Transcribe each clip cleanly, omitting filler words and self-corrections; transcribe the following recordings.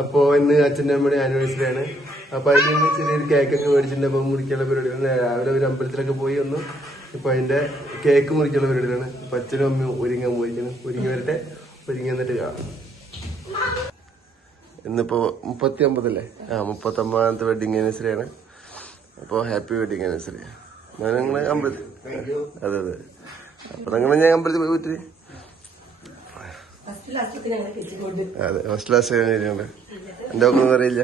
അപ്പൊ ഇന്ന് അച്ഛൻ്റെ അമ്മയുടെ ആനിവേഴ്സറി ആണ്. അപ്പൊ അതിൽ നിന്ന് ചെറിയൊരു കേക്കൊക്കെ മേടിച്ചിട്ടുണ്ട്. അപ്പൊ മുറിക്കാനുള്ള പരിപാടിയാണ്. രാവിലെ ഒരു അമ്പലത്തിലൊക്കെ പോയി വന്നു. ഇപ്പൊ അതിന്റെ കേക്ക് മുറിക്കാനുള്ള പരിപാടിയാണ്. അപ്പൊ അച്ഛനും അമ്മയും ഒരുങ്ങാൻ പോയിരിക്കുന്നു. ഒരുങ്ങി വരട്ടെ, ഒരുങ്ങി വന്നിട്ട് കാണാം. ഇന്നിപ്പോ 39 അല്ലേ? 39ാമത്തെ വെഡിങ് ആനിവേഴ്സറി ആണ്. അപ്പൊ ഹാപ്പി വെഡിങ് ആനിവേഴ്സറി. നിങ്ങള് അമ്പലത്തിൽ, അതെ അതെ. അപ്പൊ നിങ്ങൾ ഞാൻ അമ്പലത്തിൽ പോയി പറ്റി. അതെ, ഫസ്റ്റ് ക്ലാസ് കഴിഞ്ഞിട്ടുണ്ട്. എന്റെ ഒക്കെ ഒന്നും അറിയില്ല.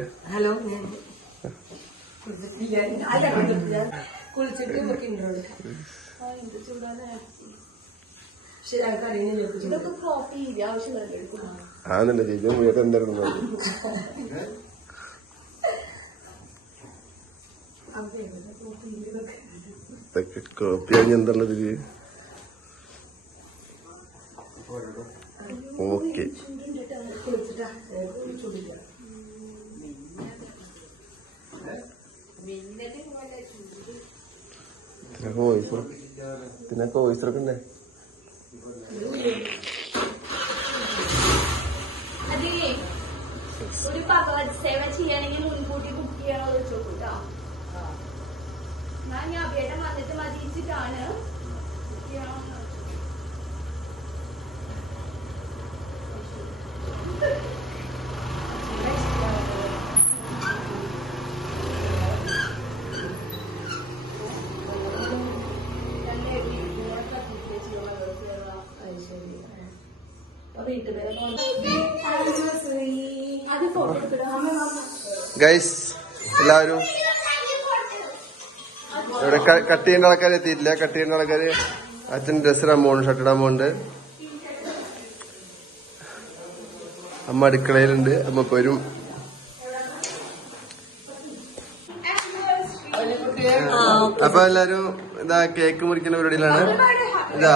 ആന്നല്ലേ ചേച്ചി മുന്നോട്ട് എന്തായിരുന്നു കോപ്പി കഴിഞ്ഞ എന്താണത്? ഓക്കെ, ഇതിനൊക്കെ വോയിസ് എടുക്കണ്ടേ? ഒരു ഭഗവത് സേവ ചെയ്യണമെങ്കിൽ മുൻകൂട്ടി ബുക്ക് ചെയ്യണോ ചോദിച്ചോട്ടോ. ഞാൻ അഭിയേട്ടൻ വന്നിട്ട് മതിച്ചിട്ടാണ് ബുക്ക് ചെയ്യണോ. ഗൈസ്, എല്ലാവരും ഇവിടെ കട്ട് ചെയ്യേണ്ട ആൾക്കാർ എത്തിയിട്ടില്ല. കട്ട് ചെയ്യേണ്ട ആൾക്കാര് അച്ഛൻ ഡ്രസ് ഇടാൻ പോകുന്നുണ്ട്, ഷർട്ട് ഇടാൻ പോകുന്നുണ്ട്. അമ്മ അടുക്കളയിലുണ്ട്. അമ്മ ഇപ്പൊ വരും. അപ്പൊ എല്ലാരും ഇതാ കേക്ക് മുറിക്കുന്ന പരിപാടിയിലാണ്. ഇതാ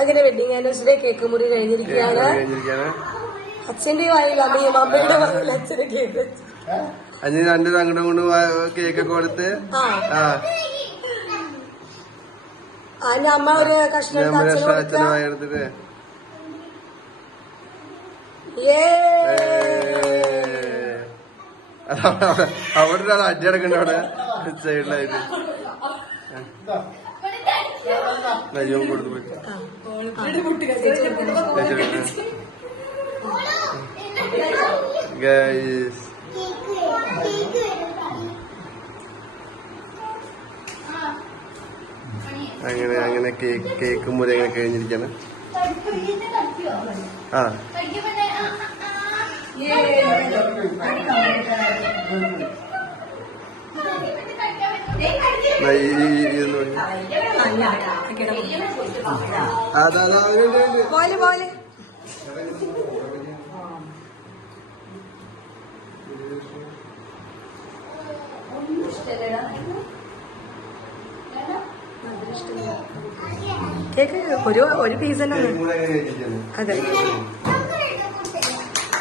അങ്ങനെ വെഡിങ് ആനിവേഴ്സറി കേക്ക് മുറി കഴിഞ്ഞിരിക്കുകയാണ്. അച്ഛന്റെ വായില്ല, അമ്മയുടെ വായില്ല അച്ഛന്റെ കേക്ക്. അച്ഛന് രണ്ടു അങ്ങോട്ടും കൊണ്ട് കേക്കൊക്കെ കൊടുത്ത് അതിന്റെ അമ്മ ഒരു കഷ്ണം അച്ഛനെ വായെടുത്തിട്ട് അവിടെ ഒരാൾ അടിയടക്കണ്ട. അവിടെ സൈഡിലായിട്ട് നജീവൻ കൊടുത്തു പോയി. ഗൈസ്, അങ്ങനെ കേക്ക് മുറി അങ്ങനെ കഴിഞ്ഞിരിക്കാണ്. പോലെ കേക്ക് ഒരു പീസ് തന്നെ. അതെ.